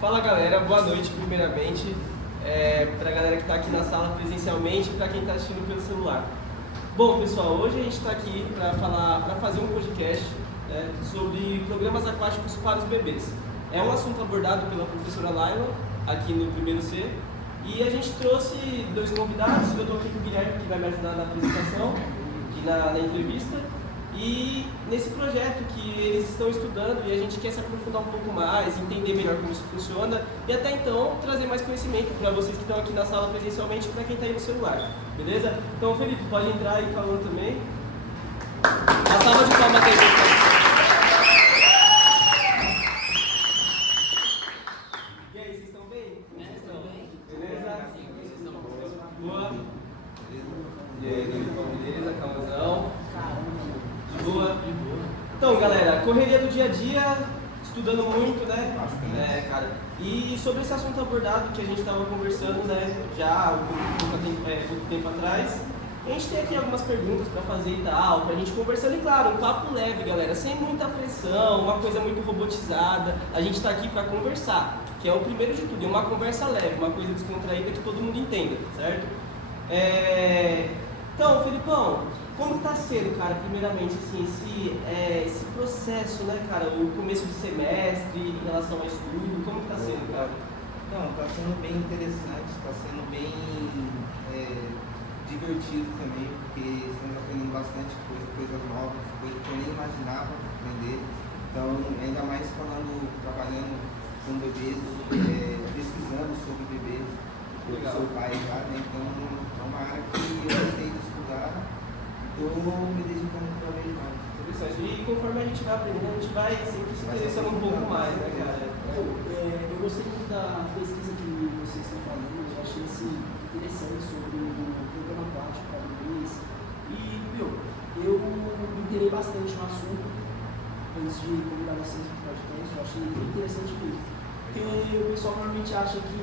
Fala galera, boa noite primeiramente, para a galera que está aqui na sala presencialmente e para quem está assistindo pelo celular. Bom pessoal, hoje a gente está aqui para fazer um podcast sobre programas aquáticos para os bebês. É um assunto abordado pela professora Laila aqui no primeiro C e a gente trouxe dois convidados. Eu estou aqui com o Guilherme, que vai me ajudar na apresentação e na entrevista. E nesse projeto que eles estão estudando e a gente quer se aprofundar um pouco mais, entender melhor como isso funciona e até então trazer mais conhecimento para vocês que estão aqui na sala presencialmente e para quem está aí no celular, beleza? Então Felipe, pode entrar aí falando também. A salva de palmas aí, pessoal. E aí, vocês estão bem? Estão bem? Beleza? Boa. E aí, beleza? Calmazão. Boa. Então, galera, correria do dia a dia, estudando muito, né? Cara. E sobre esse assunto abordado que a gente estava conversando, né? Já há pouco tempo atrás, a gente tem aqui algumas perguntas para fazer e tal, para a gente conversando e, claro, um papo leve, galera, sem muita pressão, uma coisa muito robotizada. A gente está aqui para conversar, que é o primeiro de tudo, é uma conversa leve, uma coisa descontraída que todo mundo entenda, certo? Então, Felipão, como está sendo, cara, primeiramente, assim, esse processo, né, cara, o começo de semestre em relação ao estudo, como está sendo, cara? Não, está sendo bem interessante, está sendo bem divertido também, porque estamos aprendendo bastante coisas novas, coisas que eu nem imaginava aprender. Então, ainda mais trabalhando com bebês, pesquisando sobre bebês, eu sou pai já, né? Então é uma área que eu gostei de estudar. Estou me dedicando cada vez mais. Interessante. E conforme a gente vai aprendendo, a gente vai sempre se interessando um pouco mais, né, cara? Eu gostei muito da pesquisa que vocês estão falando, eu achei interessante sobre o programa aquático para bebês. E, eu me interei bastante no assunto antes de convidar vocês para o podcast, eu achei bem interessante mesmo. Porque o pessoal normalmente acha que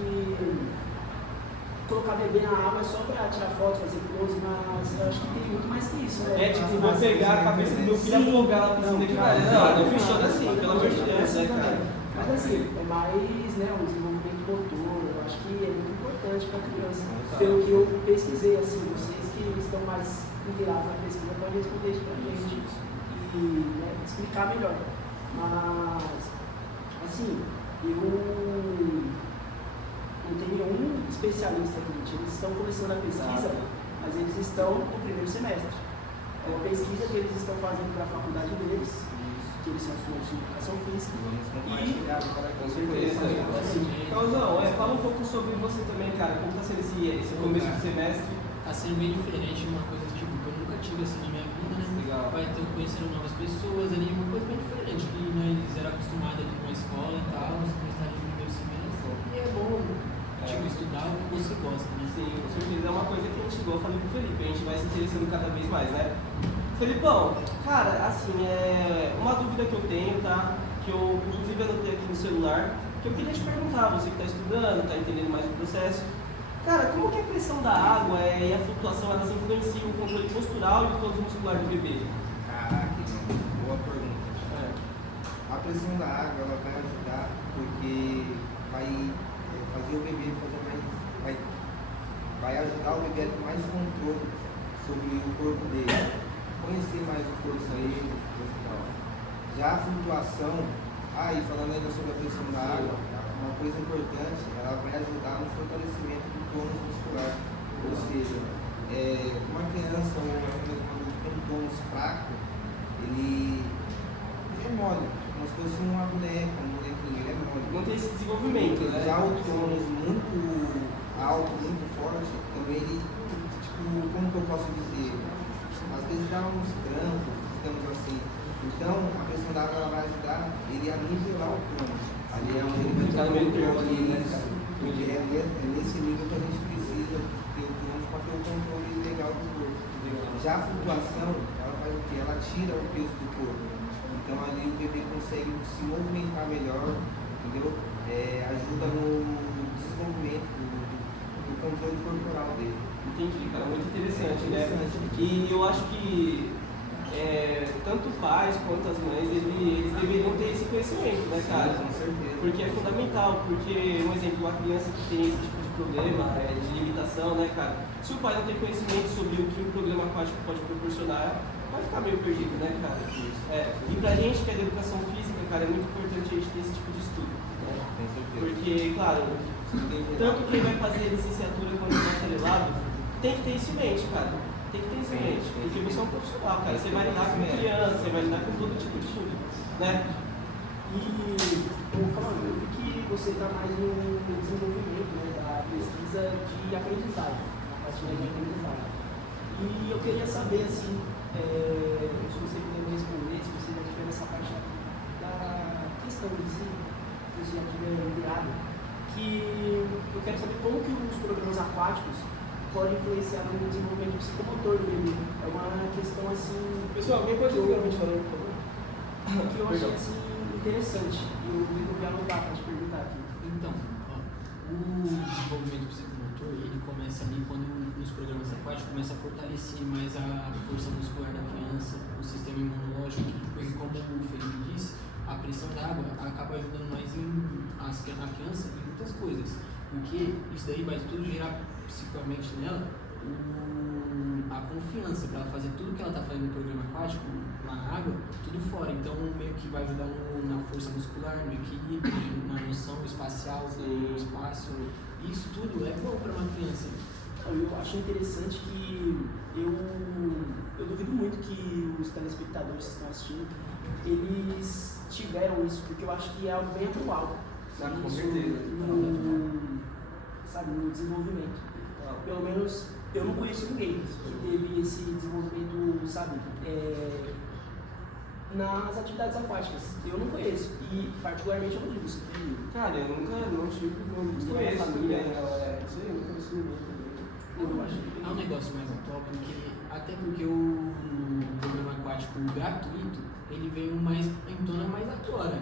colocar bebê na água é só pra tirar foto, fazer close, mas eu acho que tem muito mais que isso, né? Tipo, vou pegar a cabeça do meu filho e afogar lá pra cima daqui. Não funciona assim, pelo amor de Deus, né, cara? Mas assim, é mais, né, um desenvolvimento motor, eu acho que é muito importante pra criança. Pelo que eu pesquisei, assim, vocês que estão mais inteirados na pesquisa podem responder isso pra gente e, né, explicar melhor. Mas, assim, não tem nenhum especialista aqui, eles estão começando a pesquisa, mas eles estão no primeiro semestre. É uma pesquisa que eles estão fazendo para a faculdade deles, que eles são estudantes de educação física. Com certeza. Causão, fala um pouco sobre você também, cara, como está sendo esse começo de semestre? Está sendo bem diferente, uma coisa tipo, que eu nunca tive assim na minha vida, né? Legal. Vai ter conhecendo novas pessoas ali, uma coisa bem diferente, que nós era acostumado ali com a escola e tal, no estágio do primeiro semestre, e é bom. Tipo, estudar o que você gosta, né? Sim, com certeza. É uma coisa que a gente igual eu falei pro Felipe, a gente vai se interessando cada vez mais, né? Felipão, cara, assim, uma dúvida que eu tenho, tá? Que eu, inclusive, anotei aqui no celular, que eu queria te perguntar, você que está estudando, está entendendo mais o processo. Cara, como que a pressão da água e a flutuação, elas influenciam o controle postural e o controle muscular do bebê? Caraca, boa pergunta. A pressão da água, ela vai ajudar porque vai fazer o bebê vai ajudar o bebê a ter mais controle sobre o corpo dele, conhecer mais o corpo dele e tal. Já a flutuação, e falando ainda sobre a pressão da água, uma coisa importante, ela vai ajudar no fortalecimento do tônus muscular, ou seja, uma criança ou uma adulto com tônus fraco, ele é mole, como se fosse uma boneca, um bonequinho, ele é mole. Não tem esse desenvolvimento, né? Já o tônus muito alto, muito forte, também ele, tipo, como que eu posso dizer? Às vezes dá uns trancos, digamos assim. Então, a pressão da água ela vai ajudar ele a nivelar o tônus. Ali é onde ele vai estar no meio termo ali, né, cara? Porque é nesse nível que a gente precisa ter o tônus para ter o controle legal do corpo. Já a flutuação, ela faz o quê? Ela tira o peso do corpo. Então ali o bebê consegue se movimentar melhor, entendeu? Ajuda no desenvolvimento do controle corporal dele. Entendi, cara, muito interessante, né? E eu acho que tanto pais quanto as mães, eles deveriam ter esse conhecimento, né, cara? Com certeza. Porque é fundamental, porque, um exemplo, uma criança que tem esse tipo de problema, de limitação, né, cara? Se o pai não tem conhecimento sobre o que o programa aquático pode proporcionar, vai ficar meio perdido, né, cara? E pra gente que é da educação física, cara, é muito importante a gente ter esse tipo de estudo, né? Com certeza. Porque, claro, tanto quem vai fazer licenciatura quanto bacharelado, tem que ter isso em mente, cara. Tem que ter isso em mente, porque você é um profissional, cara. Você vai lidar com criança, você vai lidar com todo tipo de estudo, né? E, falando, eu vi que você está mais no desenvolvimento, né, da pesquisa de aprendizagem, na parte de aprendizagem. E eu queria saber, assim, se você puder me responder, se você já tiver essa parte da questão de si, se você já tiver ligado, que eu quero saber como que os programas aquáticos podem influenciar no desenvolvimento psicomotor do bebê. É uma questão, assim... Pessoal, alguém pode ouvir a gente falando, por favor? Que eu achei, assim, interessante. Eu vou anotar para te perguntar aqui. Então, ó, o desenvolvimento psicomotor, ele começa ali quando nos programas aquáticos começa a fortalecer mais a força muscular da criança, o sistema imunológico, porque como o Felipe disse, a pressão da água acaba ajudando mais a criança em muitas coisas, porque isso daí vai tudo gerar psicologicamente nela a confiança para ela fazer tudo que ela está fazendo no programa aquático, na água, tudo fora. Então, meio que vai ajudar na força muscular, no equilíbrio, na noção espacial do espaço. Isso tudo é bom para uma criança. Eu acho interessante que eu duvido muito que os telespectadores que estão assistindo, eles tiveram isso, porque eu acho que é algo bem atual. Com certeza. No desenvolvimento. Pelo menos eu não conheço ninguém que teve esse desenvolvimento, nas atividades aquáticas. Eu não conheço. E particularmente eu não digo isso. Cara, eu nunca não tive, não conheço ninguém. Isso aí, eu nunca conheci ninguém também. É um negócio mais atual, até porque o programa aquático gratuito, ele veio mais em tona mais agora.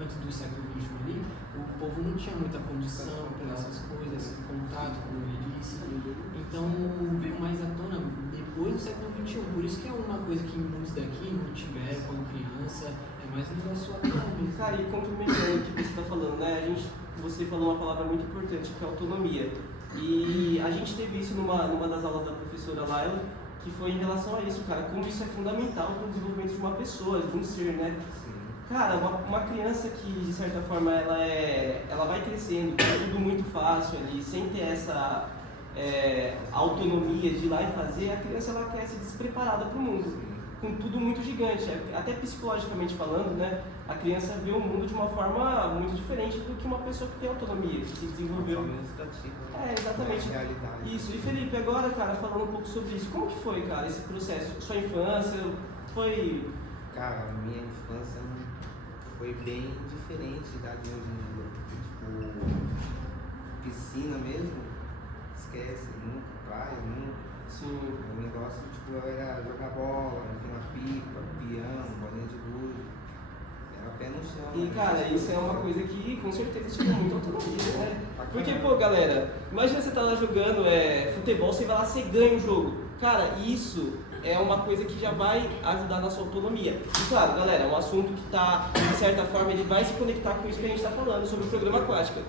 Antes do século XXI ali, o povo não tinha muita condição para essas coisas, esse contato com o disse. Então veio mais à tona depois do século XXI. Por isso que é uma coisa que muitos daqui não tiveram quando criança, é mais um negócio atual mesmo. Cara, e complementando o que você está falando, né? Você falou uma palavra muito importante, que é autonomia. E a gente teve isso numa das aulas da professora Laila, que foi em relação a isso, cara, como isso é fundamental para o desenvolvimento de uma pessoa, de um ser, né? Cara, uma criança que, de certa forma, ela vai crescendo, é tudo muito fácil ali, sem ter essa autonomia de ir lá e fazer, a criança ela cresce despreparada para o mundo, com tudo muito gigante. Até psicologicamente falando, né, a criança vê o mundo de uma forma muito diferente do que uma pessoa que tem autonomia, que se desenvolveu. Exatamente. Isso. E Felipe, agora, cara, falando um pouco sobre isso, como que foi, cara, esse processo? Sua infância foi... Cara, minha infância foi bem diferente da de hoje em dia. Tipo, piscina mesmo, esquece, nunca, praia, nunca. Sim. O negócio, tipo, era jogar bola, ter uma pipa, piano, bolinha de gude. Era pé no chão. E, cara, isso é uma coisa que com certeza te dá muita autonomia, né? Porque, pô, galera, imagina você tá lá jogando futebol, você vai lá, você ganha o jogo. Cara, isso é uma coisa que já vai ajudar na sua autonomia. E claro, galera, é um assunto que tá, de certa forma, ele vai se conectar com isso que a gente está falando sobre o programa aquático,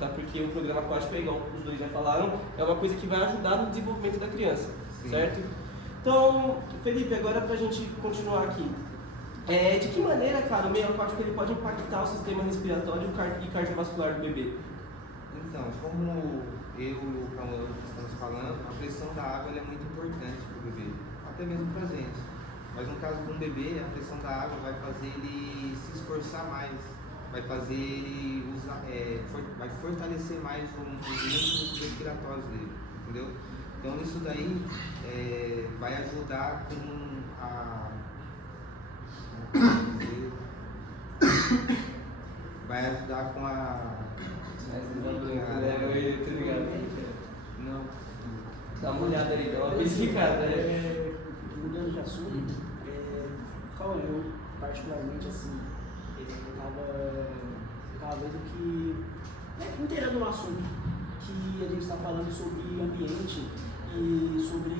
tá? Porque o programa aquático é igual os dois já falaram, é uma coisa que vai ajudar no desenvolvimento da criança, certo? Então, Felipe, agora pra gente continuar aqui. De que maneira, cara, o meio aquático ele pode impactar o sistema respiratório e cardiovascular do bebê? Então, como eu e o Camilo estamos falando, a pressão da água é muito importante para o bebê, até mesmo para a gente. Mas no caso de um bebê, a pressão da água vai fazer ele se esforçar mais, vai fazer ele vai fortalecer mais os músculos respiratórios dele, entendeu? Então isso daí vai ajudar com vai ajudar com a... Não. Dá uma olhada aí, dá uma verificada. Mudando de assunto, eu particularmente assim, eu tava vendo que, inteirando no assunto, que a gente está falando sobre ambiente e sobre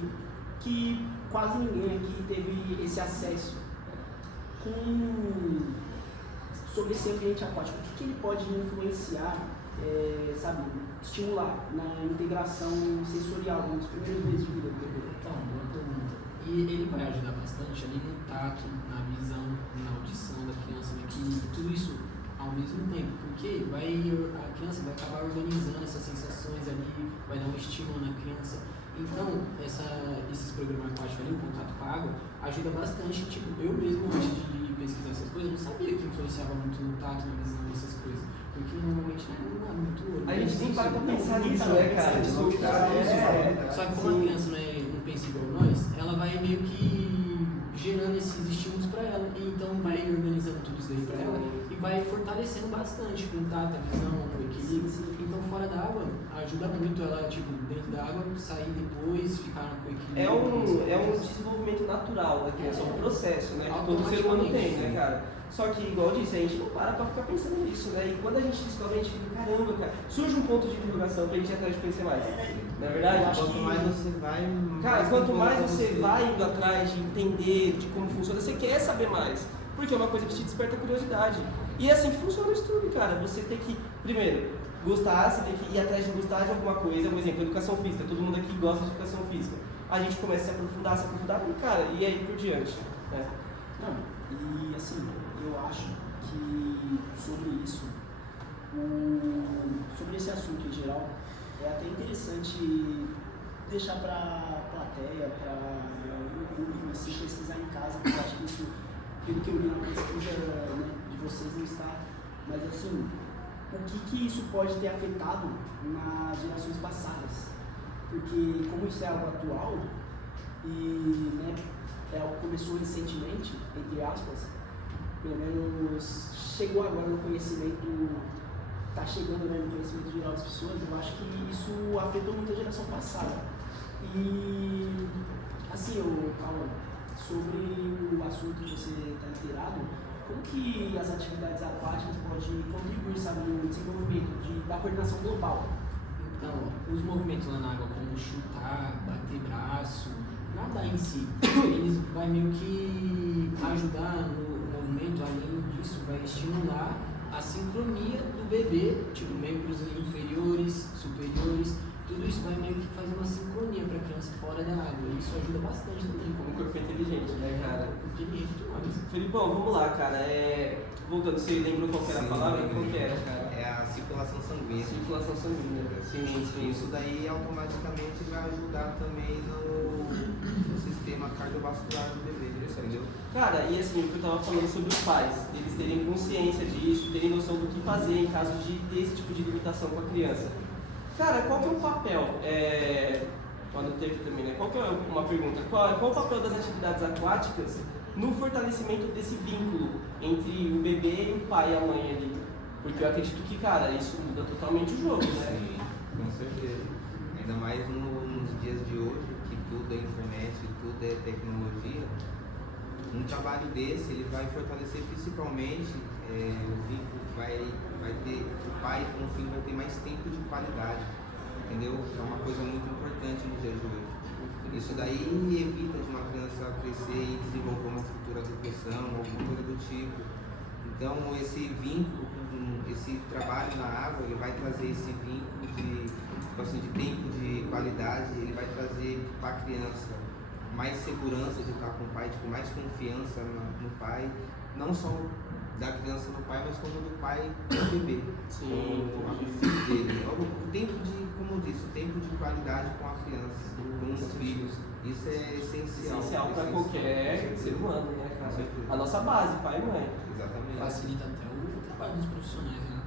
que quase ninguém aqui teve esse acesso sobre esse ambiente aquático. O que ele pode influenciar, sabe, estimular na integração sensorial nos primeiros meses de vida do bebê? Então, boa pergunta. E ele vai ajudar bastante ali no tato, na visão, na audição da criança, né? Que tudo isso ao mesmo tempo, porque a criança vai acabar organizando essas sensações ali, vai dar um estímulo na criança. Então, esses programas aquáticos ali, o contato com a água, ajuda bastante. Tipo, eu mesmo, antes de pesquisar essas coisas, não sabia que influenciava muito no tato, na visão, essas coisas. Porque normalmente não é muito... A gente nem para pra pensar nisso, né, cara? Só que como a criança não pensa igual nós, ela vai meio que gerando esses estímulos para ela. E então vai organizando tudo isso daí para ela e vai fortalecendo bastante com o tato, a visão, o equilíbrio. Então fora da água ajuda muito ela, tipo, dentro da água, sair depois, ficar com equilíbrio. É um desenvolvimento natural da criança, é um processo, né? Que todo ser humano tem, né, cara? Só que, igual eu disse, a gente não para pra ficar pensando nisso, né? E quando a gente descobre, a gente fica, caramba, cara, surge um ponto de interrogação pra gente ir atrás de conhecer mais. Não é verdade? Quanto mais você vai... Cara, quanto mais você vai indo atrás de entender de como funciona, você quer saber mais. Porque é uma coisa que te desperta curiosidade. E é assim que funciona o estudo, cara. Você tem que, primeiro, gostar, você tem que ir atrás de gostar de alguma coisa. Por exemplo, educação física. Todo mundo aqui gosta de educação física. A gente começa a se aprofundar, e, cara, e aí por diante. Né? Não, e assim, eu acho que sobre isso, sobre esse assunto em geral, é até interessante deixar para a plateia, para o público, assim, pesquisar em casa, porque eu acho que isso, pelo que eu li na pesquisa, né, de vocês não está, mas assim, o que isso pode ter afetado nas gerações passadas? Porque como isso é algo atual e, né, é algo que começou recentemente, entre aspas, pelo menos chegou agora no conhecimento, está chegando, né, no conhecimento geral das pessoas, eu acho que isso afetou muito a geração passada. E assim, Paulo, sobre o assunto que você está inteirado, como que as atividades aquáticas podem contribuir, sabe, no desenvolvimento da coordenação global? Então, os movimentos lá na água, como chutar, bater braço, nadar em si, eles vai meio que ajudar no movimento, além disso, vai estimular a sincronia do bebê, tipo membros inferiores, superiores, tudo isso vai meio que fazer uma sincronia para a criança fora da água. Isso ajuda bastante também. Como corpo inteligente, né, cara? Inteligente demais. Felipão, vamos lá, cara. Voltando, você lembrou qual que era a palavra? Qual que era, cara? É a circulação sanguínea. Circulação sanguínea. Sim. Isso daí automaticamente vai ajudar também no sistema cardiovascular do bebê, entendeu? Cara, e assim, o que eu tava falando sobre os pais, eles terem consciência disso, terem noção do que fazer em caso de ter esse tipo de limitação com a criança. Cara, qual que é o papel? Quando teve também, né? Qual que é uma pergunta? Qual o papel das atividades aquáticas no fortalecimento desse vínculo entre o bebê e o pai e a mãe ali? Porque eu acredito que, cara, isso muda totalmente o jogo, né? Sim, com certeza. Ainda mais nos dias de hoje, que tudo é internet, tudo é tecnologia. Um trabalho desse, ele vai fortalecer principalmente o vínculo, vai ter, o pai com o filho vai ter mais tempo de qualidade, entendeu? É uma coisa muito importante nos dias de hoje. Isso daí evita de uma criança crescer e desenvolver uma futura depressão, alguma coisa do tipo. Então esse vínculo, esse trabalho na água, ele vai trazer esse vínculo de tempo de qualidade, ele vai trazer para a criança mais segurança de estar com o pai, tipo, mais confiança no pai, não só da criança no pai, mas como do pai do bebê, com o filho dele. O tempo de, como eu disse, o tempo de qualidade com a criança, com os filhos, isso é essencial. Essencial para qualquer ser humano, né, cara? A nossa base, pai e mãe. Exatamente. Facilita até o trabalho dos profissionais, né?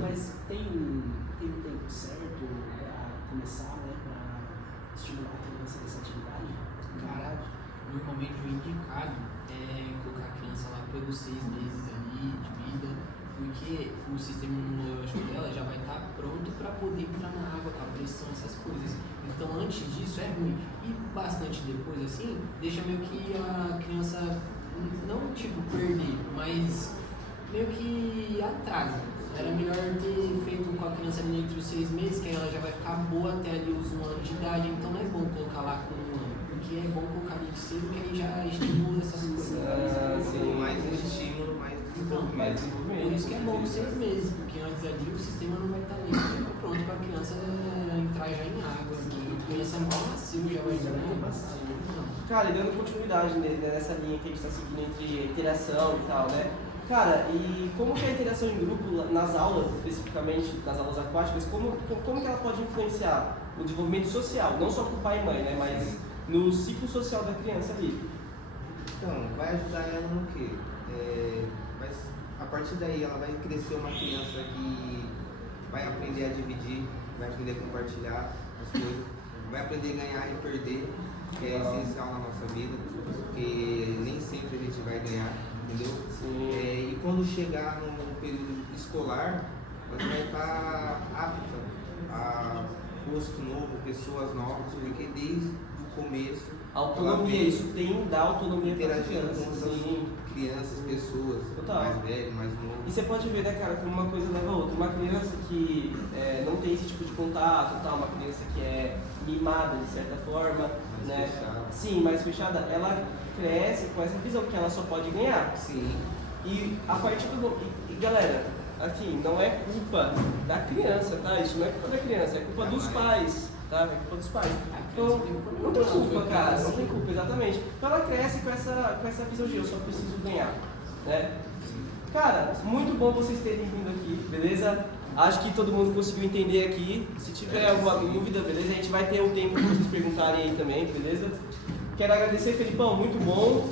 Mas tem um tempo certo para começar, né, para estimular a criança nessa atividade? Cara, normalmente o indicado é colocar a criança lá pelos 6 meses ali de vida, porque o sistema imunológico dela já vai estar pronto para poder entrar na água, com a pressão, essas coisas. Então antes disso é ruim. E bastante depois, assim, deixa meio que a criança, não tipo perder, mas meio que atrasa. Era melhor ter feito com a criança ali entre os 6 meses, que ela já vai ficar boa até ali os 1 ano de idade, então não é bom colocar lá com 1 ano. porque é bom colocar ele cedo, que aí já estimula essas coisas. Quanto mais estímulo, mais desenvolvimento. Por isso que é bom 6 meses, porque antes ali o sistema não vai estar lento, pronto para a criança entrar já em água. A criança mal nasceu, já vai entrar. Cara, e dando continuidade nessa linha que a gente está seguindo entre interação e tal, né? Cara, e como que a interação em grupo, nas aulas, especificamente nas aulas aquáticas, como que ela pode influenciar o desenvolvimento social? Não só com o pai e mãe, né? Mas no ciclo social da criança ali. Então, vai ajudar ela no quê? A partir daí ela vai crescer uma criança que vai aprender a dividir, vai aprender a compartilhar as coisas, vai aprender a ganhar e perder, que é essencial na nossa vida, porque nem sempre a gente vai ganhar, entendeu? E quando chegar no período escolar, ela vai estar apta a rosto novo, pessoas novas, porque desde o começo Autonomia, isso tem da autonomia para interagindo criança. com outras crianças, pessoas, Total. mais velho, mais novo. E você pode ver, né, cara, como uma coisa leva a outra. Uma criança que não tem esse tipo de contato, tal, uma criança que é mimada de certa forma, Mais né? fechada. Sim, mais fechada, ela cresce com essa visão que ela só pode ganhar. Sim. E a partir do. E galera, aqui, não é culpa da criança, tá? Isso não é culpa da criança, é culpa dos pais, tá? É culpa dos pais. Então, não tem culpa, cara, não tem culpa, exatamente. Então ela cresce com essa visão de eu só preciso ganhar, né? Cara, muito bom vocês terem vindo aqui, beleza? Acho que todo mundo conseguiu entender aqui. Se tiver alguma dúvida, beleza? A gente vai ter um tempo para vocês perguntarem aí também, beleza? Quero agradecer, Felipão, muito bom.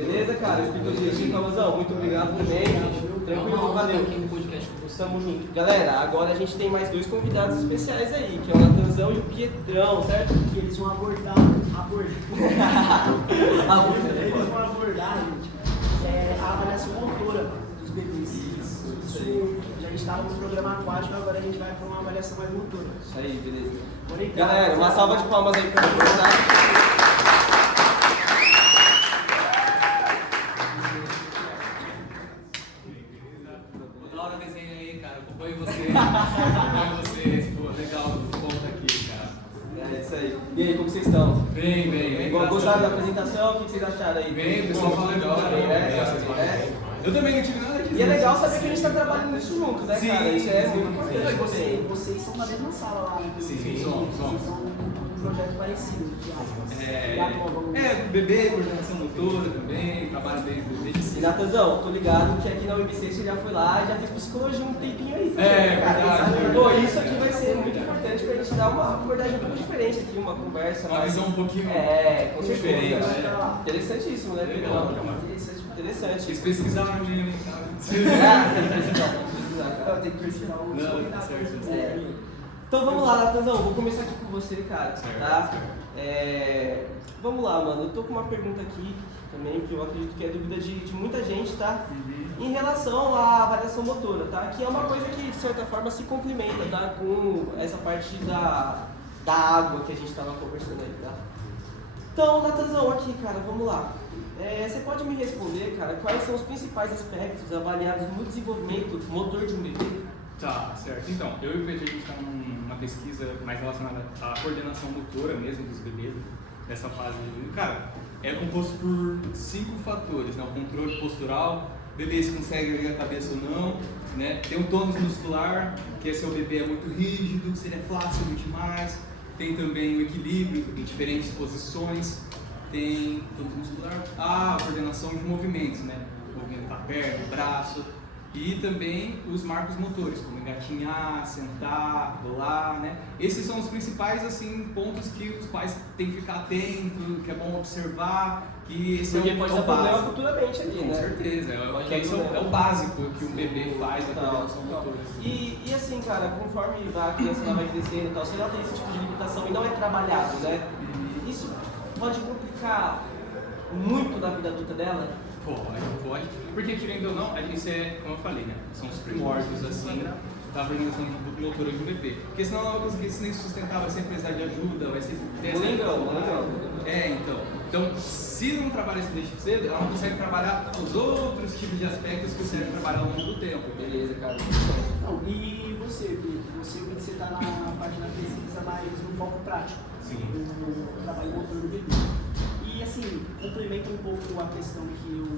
Beleza, cara? Explicou direitinho, Calvazão. Muito obrigado também. Tranquilo, valeu. Aqui no podcast com você. Tamo junto. Galera, agora a gente tem mais 2 convidados especiais aí, que é o Natanzão e o Pietrão, certo? Que eles vão abordar, eles vão abordar, gente, a avaliação motora dos bebês. Isso. Já estava no programa aquático, agora a gente vai para uma avaliação mais motora. Isso aí, beleza. Conectado. Galera, uma salva de palmas aí pra começar. Da hora o desenho aí, cara. Acompanho vocês. Pô, legal, bom estar aqui, cara. É isso aí. E aí, como vocês estão? Bem. Gostaram da apresentação? O que vocês acharam aí? Bem, o pessoal fala legal. Eu também não tive nada disso. E é legal saber que a gente está trabalhando nisso junto, né, cara? Isso é muito importante. Vocês são da mesma sala lá, né? Sim, somos. Vocês são um projeto parecido, entre aspas. Bebê, coordenação motora também, trabalho desde E cedo. Natanzão, tô ligado que aqui na UBC você já foi lá e já fez psicologia um tempinho aí. Verdade. Pô, isso aqui vai ser muito importante pra gente dar uma abordagem um pouco diferente aqui, uma conversa Uma mais... visão um pouquinho com certeza. diferente. Interessantíssimo, né, Legal. Pedrão? Interessante. Vocês pesquisaram de mim, tá? Tem que pesquisar, cara. Tem que pesquisar o Não, certo. Então vamos lá, Natanzão, vou começar aqui com você, cara, Certo. tá? Vamos lá, mano, eu tô com uma pergunta aqui também, que eu acredito que é dúvida de muita gente, tá? Em relação à avaliação motora, tá? Que é uma coisa que, de certa forma, se complementa, tá? Com essa parte da água que a gente tava conversando aí, tá? Então, Natanzão, aqui, cara, vamos lá. Você pode me responder, cara, quais são os principais aspectos avaliados no desenvolvimento motor de um bebê? Tá, certo. Então, eu e o PG, a gente está numa pesquisa mais relacionada à coordenação motora mesmo dos bebês, nessa fase. Cara, é composto por 5 fatores, né? O controle postural, bebê se consegue erguer a cabeça ou não, né? Tem o tônus muscular, que é se o bebê é muito rígido, se ele é flácido demais. Tem também o equilíbrio em diferentes posições. Tem tônus muscular, a coordenação de movimentos, né? Movimentar a perna, o braço. E também os marcos motores, como engatinhar, sentar, rolar, né? Esses são os principais, assim, pontos que os pais têm que ficar atentos, que é bom observar, que esse Porque é o pode dar problema básico. futuramente ali, Com né? certeza, Pode que isso dar é o básico que um bebê faz da Tal. coordenação motora. E assim, cara, conforme a criança ela vai crescendo e tal, se ela tem esse tipo de limitação e não é trabalhado, né? Isso pode complicar muito na vida adulta dela? Pode. Porque, querendo ou não, a gente como eu falei, né? São os primórdios, assim, da coordenação motora de um bebê. Porque senão ela não vai conseguir se nem sustentar, vai sempre precisar de ajuda, vai sempre ter essa dificuldade. Então, se não trabalha isso desde cedo, ela não consegue trabalhar os outros tipos de aspectos que o cérebro trabalha ao longo do tempo. Beleza, cara. Não, e você, Pedro? Você está na parte da pesquisa mais no foco prático. Sim. No trabalho motor do bebê. assim, complementa um pouco a questão que eu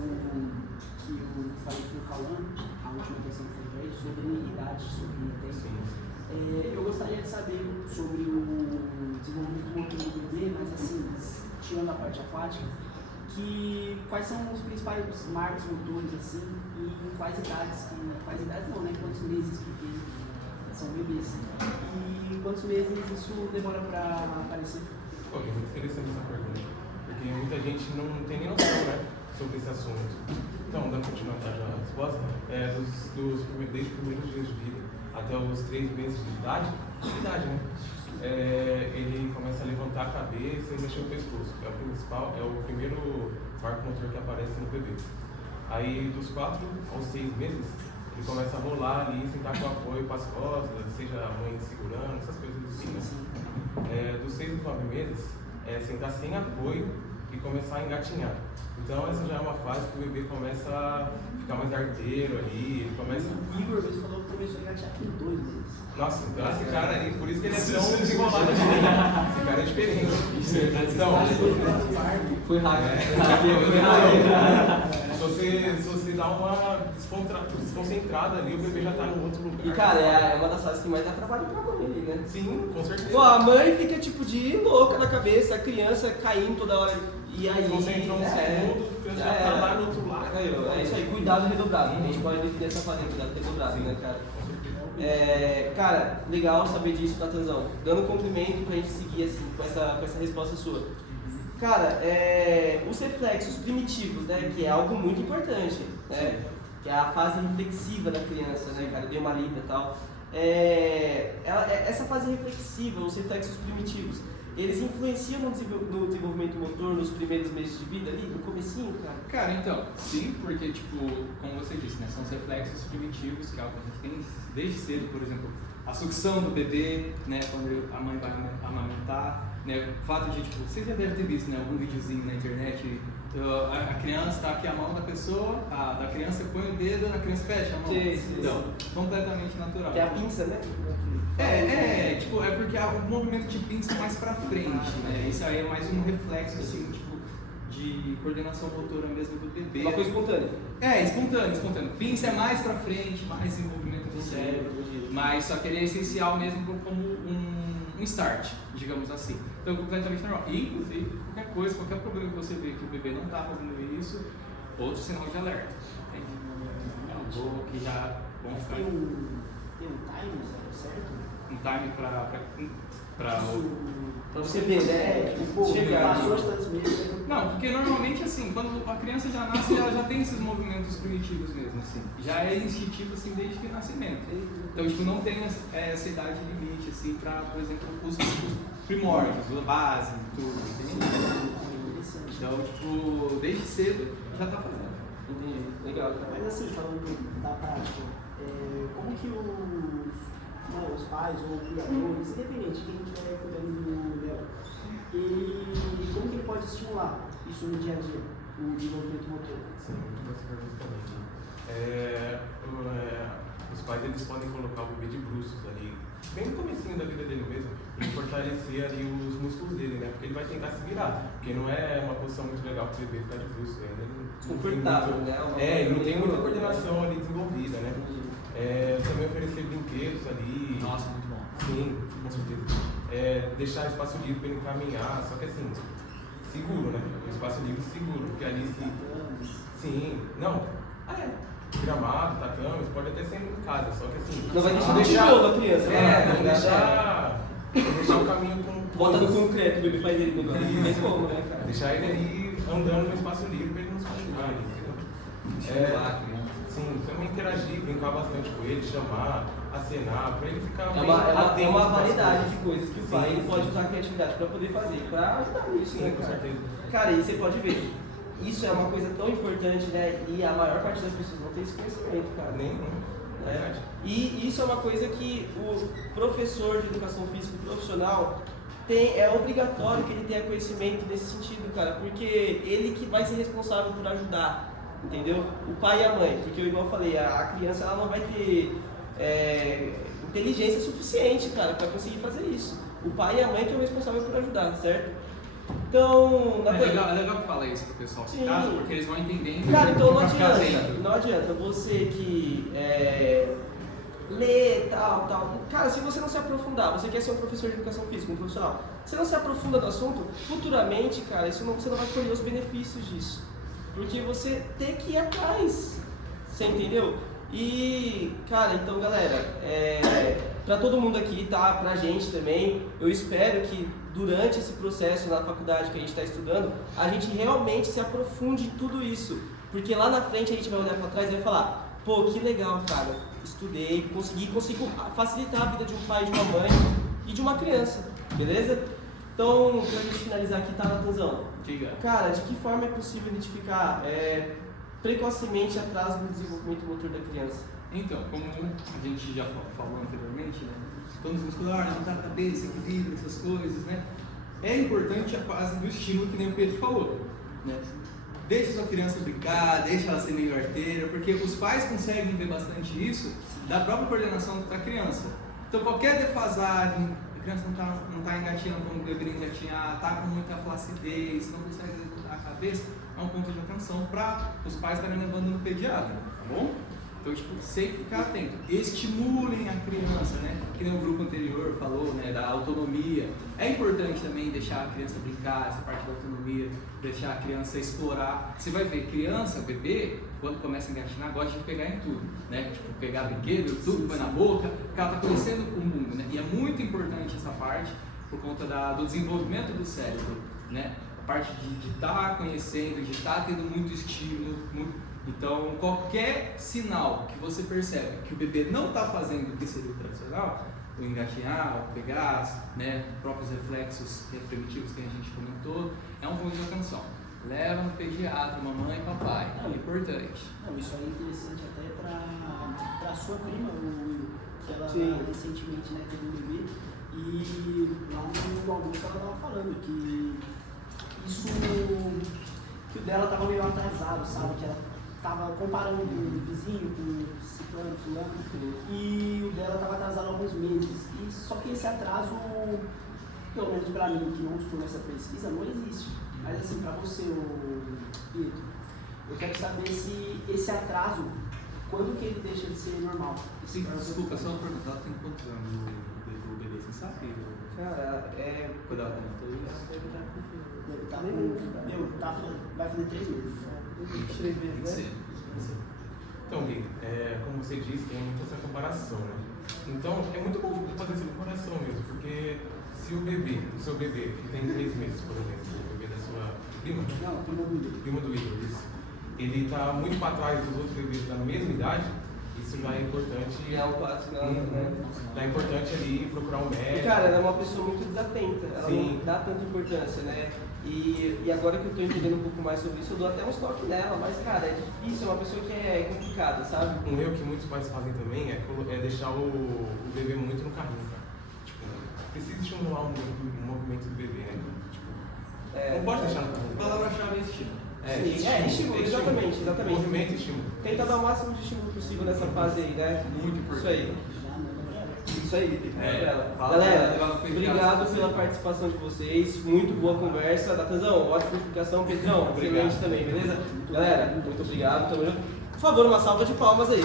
falei com o Cauã, a última questão que foi para ele, sobre idade, sobre tempo. Eu gostaria de saber sobre o desenvolvimento motor do bebê, mas assim, tirando a parte aquática, quais são os principais marcos motores assim, e em quais idades não, né? Quantos meses que são bebês. E quantos meses isso demora para aparecer? Ok, muito interessante essa pergunta, porque muita gente não tem nem noção, né, sobre esse assunto. Então, dando continuidade à resposta, desde os primeiros dias de vida até os 3 meses de idade, né? Ele começa a levantar a cabeça e mexer o pescoço, que é o principal, é o primeiro marco motor que aparece no bebê. Aí, dos 4 aos 6 meses, ele começa a rolar ali, sentar com apoio para as costas, seja a mãe segurando, essas coisas assim, né? Dos 6 aos 9 meses, sentar sem apoio e começar a engatinhar. Então, essa já é uma fase que o bebê começa a ficar mais arteiro ali, ele começa... O Igor você falou que começou a engatear com 2 meses. Nossa, então esse cara aí, por isso que ele é tão desenrolado assim. Esse cara é diferente. Então, Foi rápido. Se você dá uma desconcentrada ali, o bebê já tá no outro lugar. E cara, é uma das fases que mais dá trabalho pra mãe ali, né? Sim, com certeza. Pô, a mãe fica tipo de louca na cabeça, a criança caindo toda hora. E aí. Concentra um segundo, a criança já tá lá no outro lado. É isso aí, cuidado redobrado. A gente pode definir essa fase, cuidado redobrado, né, cara? Cara, legal saber disso, Natanzão. Dando cumprimento pra gente seguir assim, com essa resposta sua. Cara, os reflexos primitivos, né, que é algo muito importante, né, que é a fase reflexiva da criança, né, cara, eu dei uma lida e tal. Essa fase reflexiva, os reflexos primitivos, eles influenciam no desenvolvimento motor nos primeiros meses de vida ali, no comecinho, cara? Cara, então, sim, porque, tipo, como você disse, né, são os reflexos primitivos, que é algo que a gente tem desde cedo, por exemplo, a sucção do bebê, né, quando a mãe vai amamentar, né, o fato de, tipo, vocês já devem ter visto, né, algum videozinho na internet, a criança tá aqui a mão da pessoa, da criança põe o dedo, a criança fecha a mão. Sim. Então, completamente natural. Que é a pinça, né? Tipo, é porque o movimento de pinça é mais pra frente, né? Isso aí é mais um reflexo, assim, tipo, de coordenação motora mesmo do bebê. Uma coisa espontânea. Espontâneo. Pinça é mais pra frente, mais desenvolvimento do cérebro, mas só que ele é essencial mesmo como um start, digamos assim. Então, completamente normal. E, inclusive, qualquer problema que você vê que o bebê não tá fazendo isso, outro sinal de alerta. É um pouco que já vão ficar... Tem um time certo? Um time pra você ver, né? Chegar passou de tantos meses. Não, porque normalmente assim, quando a criança já nasce, ela já tem esses movimentos primitivos mesmo, assim. Já é instintivo assim desde que o nascimento. Então, tipo, não tem essa idade limite, assim, pra, por exemplo, os primórdios, a base, tudo, entende? Então, tipo, desde cedo já tá fazendo. Entendi. Legal, cara. Mas assim, falando da prática, como que os pais ou cuidadores, independente de quem estiver cuidando dela, como que ele pode estimular isso no dia a dia, o desenvolvimento motor? Sim, muito boa essa pergunta também. Os pais eles podem colocar o bebê de bruços ali, bem no comecinho da vida dele mesmo, e fortalecer ali os músculos dele, né? Porque ele vai tentar se virar, porque não é uma posição muito legal para o bebê ficar de bruços ainda. Confortável, né? Ele não tem muita coordenação ali desenvolvida, né? Também oferecer brinquedos ali. Nossa, muito bom. Sim, com certeza. Deixar espaço livre para ele caminhar, só que assim, seguro, né? Um espaço livre seguro, porque ali sim, não. Gramado, tatame, pode até ser em casa, só que assim. Não vai deixar tijolo a criança, não deixar o caminho com. Bota no concreto, o bebê faz ele no negócio. Não tem como, né, cara? Deixar ele ali andando no espaço livre para ele não se machucar, entendeu? Sim, também interagir, brincar bastante com ele, chamar, acenar, para ele ficar É uma variedade de coisas que o pai ele pode usar a criatividade para poder fazer, para ajudar nisso, sim, né, com cara? certeza. Cara, e você pode ver, isso é uma coisa tão importante, né? E a maior parte das pessoas não tem esse conhecimento, cara. Verdade. E isso é uma coisa que o professor de educação física profissional é obrigatório que ele tenha conhecimento nesse sentido, cara, porque ele que vai ser responsável por ajudar. Entendeu? O pai e a mãe, porque eu igual falei, a criança ela não vai ter inteligência suficiente, cara, para conseguir fazer isso. O pai e a mãe que é o responsável por ajudar, certo? Então, É legal falar isso pro pessoal de casa, porque eles vão entendendo. Cara, então pra ficar atento. não adianta você que lê tal. Cara, se você não se aprofundar, você quer ser um professor de educação física, um profissional, você não se aprofunda no assunto, futuramente, cara, você não vai colher os benefícios disso. Porque você tem que ir atrás, você entendeu? E, cara, então galera, pra todo mundo aqui, tá? Pra gente também, eu espero que durante esse processo na faculdade que a gente está estudando, a gente realmente se aprofunde em tudo isso. Porque lá na frente a gente vai olhar pra trás e vai falar, pô, que legal, cara, estudei, consigo facilitar a vida de um pai, de uma mãe e de uma criança, beleza? Então, pra gente finalizar aqui, tá, Natanzão? Diga. Cara, de que forma é possível identificar precocemente atraso no desenvolvimento motor da criança? Então, como a gente já falou anteriormente, né? Tônus muscular, levantar a cabeça, equilíbrio, essas coisas, né? É importante a base do estímulo, que nem o Pedro falou, né? Deixa sua criança brincar, deixa ela ser meio arteira, porque os pais conseguem ver bastante isso da própria coordenação da criança. Então, qualquer defasagem, a criança não tá engatinhando como deveria engatinhar, tá com muita flacidez, não consegue levantar a cabeça, é um ponto de atenção para os pais estarem levando no pediatra, tá bom? Então, tipo, sempre ficar atento. Estimulem a criança, né? Que nem o grupo anterior falou, né? Da autonomia. É importante também deixar a criança brincar, essa parte da autonomia, deixar a criança explorar. Você vai ver, criança, bebê, quando começa a engatinhar, gosta de pegar em tudo, né? Tipo, pegar brinquedo, tudo, põe na boca, porque ela tá conhecendo o mundo, né? E é muito importante essa parte, por conta do desenvolvimento do cérebro, né? A parte de estar conhecendo, de estar tendo muito estímulo, Então, qualquer sinal que você percebe que o bebê não está fazendo o que seria o tradicional, o engatinhar, o pegar, né, próprios reflexos primitivos que a gente comentou, é um ponto de atenção. Leva no pediatra, mamãe e papai, é importante. Não, isso aí é interessante até para a sua prima, que ela recentemente, né, teve um bebê, e lá no almoço ela estava falando que isso, que o dela estava meio atrasado, sabe? Que ela estava comparando o vizinho com o ciclano, fulano, e o dela estava atrasado alguns meses. E só que esse atraso, pelo menos para mim, que não estou nessa pesquisa, não existe. Mas assim, para você, Pietro, eu quero saber se esse atraso, quando que ele deixa de ser normal? Sim, desculpa, só uma pergunta, ela tem quantos anos o bebê, você sabe? Cara, Quando ela tem vai fazer 3 meses. 3 meses, né? Então, Gui, como você disse, tem muita essa comparação, né? Então, é muito bom fazer essa comparação mesmo, porque se o seu bebê, que tem 3 meses, por exemplo, o bebê da sua prima, prima do Igor, ele está muito para trás dos outros bebês da mesma idade, isso já é importante. É um clássico, né? É importante ali procurar um médico. E cara, ela é uma pessoa muito desatenta, ela Sim. não dá tanta importância, né? E agora que eu tô entendendo um pouco mais sobre isso, eu dou até uns toques nela, mas cara, é difícil, é uma pessoa que é complicada, sabe? Um erro que muitos pais fazem também é deixar o bebê muito no carrinho, cara. Tipo, precisa estimular um movimento do bebê, né? Tipo, não pode deixar no carrinho. A palavra-chave é estímulo. Estímulo, exatamente. Movimento e estímulo. Tenta dar o máximo de estímulo possível nessa fase aí, né? Muito importante. Isso aí. Fala, Galera, obrigado pela participação de vocês, muito boa conversa. Natanzão, ótima explicação. Pedrão, excelente também, beleza? Galera, muito obrigado, tamo junto. Por favor, uma salva de palmas aí.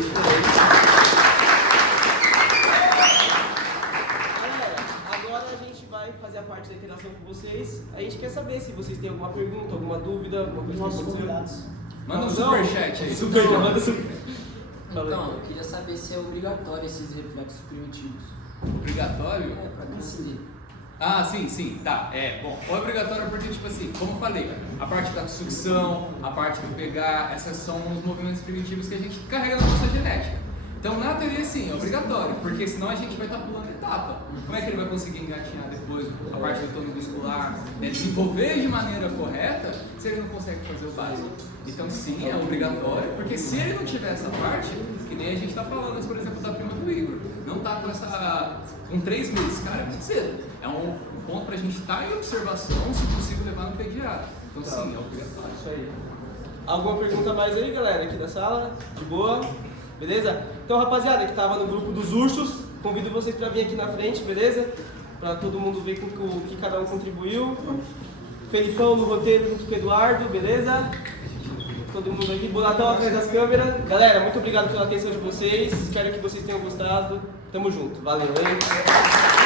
Galera, agora a gente vai fazer a parte da interação com vocês. A gente quer saber se vocês têm alguma pergunta, alguma dúvida, alguma coisa que Nossos aconteceu. convidados. Manda um superchat aí. Manda super. Então, eu queria saber se é obrigatório esses reflexos primitivos. Obrigatório? Para decidir. Ah, sim, tá. Bom, é obrigatório porque, tipo assim, como eu falei, a parte da sucção, a parte do pegar, essas são os movimentos primitivos que a gente carrega na nossa genética. Então, na teoria, sim, é obrigatório, porque senão a gente vai estar pulando etapa. Como é que ele vai conseguir engatinhar depois a parte do tônus muscular, né? Desenvolver de maneira correta, se ele não consegue fazer o básico? Então, sim, é obrigatório, porque se ele não tiver essa parte, que nem a gente está falando, por exemplo, da prima do Igor, não está com 3 meses, cara, é muito cedo. É um ponto para a gente estar em observação, se possível, levar no pediatra. Então, sim, é obrigatório. Isso aí. Alguma pergunta mais aí, galera, aqui da sala? De boa? Beleza? Então, rapaziada, que tava no grupo dos ursos, convido vocês para vir aqui na frente, beleza? Para todo mundo ver com o que cada um contribuiu. Felipão no roteiro junto com o Eduardo, beleza? Todo mundo aqui, Bonatão atrás das câmeras. Galera, muito obrigado pela atenção de vocês. Espero que vocês tenham gostado. Tamo junto. Valeu, hein?